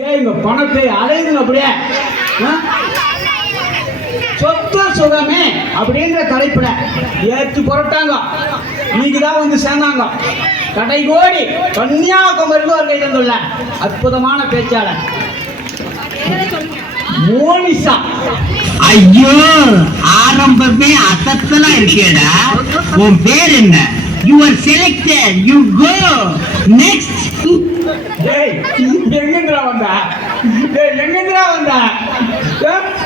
இங்க பணத்தை அலையுங்க அப்படியே சொத்து சுகமே அப்படின்ற தலைப்புல ஏற்று புரட்டாங்க. இன்னைக்குதான் வந்து சேர்ந்தாங்க. கடைகோடி கன்னியாகுமரிக்கு ஒரு கை தந்துள்ள அற்புதமான பேச்சாளர் மோனிஷா. ஐயோ, ஆரம்பமே அசத்தலா இருக்கேடா. உன் பேர் என்ன? You are selected. You go next. எங்கேந்திரா வந்த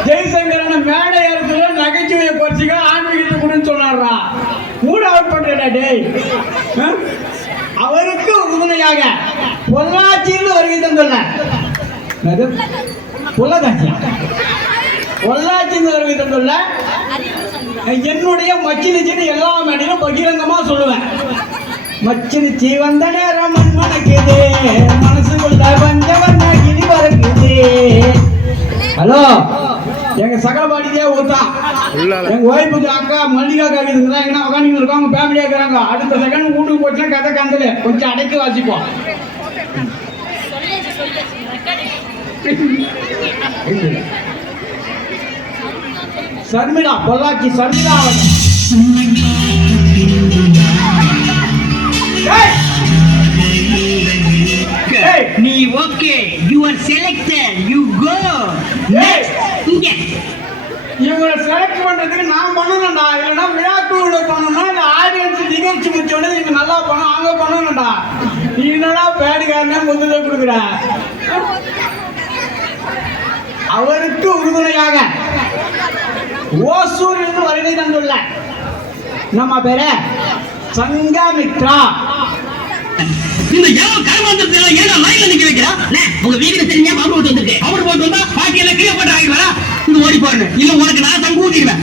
ஜெய்சங்கரான மேடை இடத்துல நகைச்சுவையை குறைச்சிக்க ஆன்மீகத்தை கொடுன்னு சொன்னாரா. மூட் அவுட் பண்றா டேய். அவருக்கு உறுதுணையாக பொள்ளாச்சியில் வருகை தந்துள்ள பொள்ளாச்சியில் வருகை தந்துள்ள என்னுடைய மச்சினிச்சின்னு எல்லா மேடையிலும் பகிரங்கமா சொல்லுவேன். மச்சினிச்சி வந்த நேரம் மனக்குது மனசுக்குள்ள வந்தவன் கிளி பறக்குது. ஹலோ, எங்க சகலபாடிக்கே ஊத்தான். எங்க ஒய்ஃபுக்கு அக்கா மல்லிகா காக்குதுங்கிறாங்க. என்ன உட்காந்து இருக்காங்க, ஃபேமிலியா இருக்கிறாங்க. அடுத்த செகண்ட் வீட்டுக்கு போச்சுன்னா கதை கந்தல கொஞ்சம் அடைக்கி வாசிப்போம். சர்மிளா, பொள்ளாச்சி சர்மிளா. நீ okay, you are selected. You go next. இவங்களை செலக்ட் பண்றதுக்கு நான் பண்ணணும்டா. இல்லைன்னா விழாக்குழு பண்ணணும்னா இந்த ஆடியன்ஸ் நிகழ்ச்சி முடிச்சோட நீங்க நல்லா பண்ணணும், அங்க பண்ணணும்டா. நீ என்னடா பேடுகாரனே முதல்ல கொடுக்குற. அவருக்கு உறுதுணையாக ஓசூரிலிருந்து வருகை தந்துள்ள நம்ம பேரு சங்கமித்ரா. இந்த ஏதோ கர்மாந்தத்துல ஏதோ லைன்ல நிக்க வைக்கிறா. உங்க வீட்டுக்கு தெரியாம அவர் போட்டு வந்திருக்கு. அவர் போட்டு வந்தா பாக்கி எல்லாம் கிளியர் பண்ண ஆகி வரா. இது ஓடி போறேன். இல்ல உனக்கு நான் தங்க ஊட்டிடுவேன்.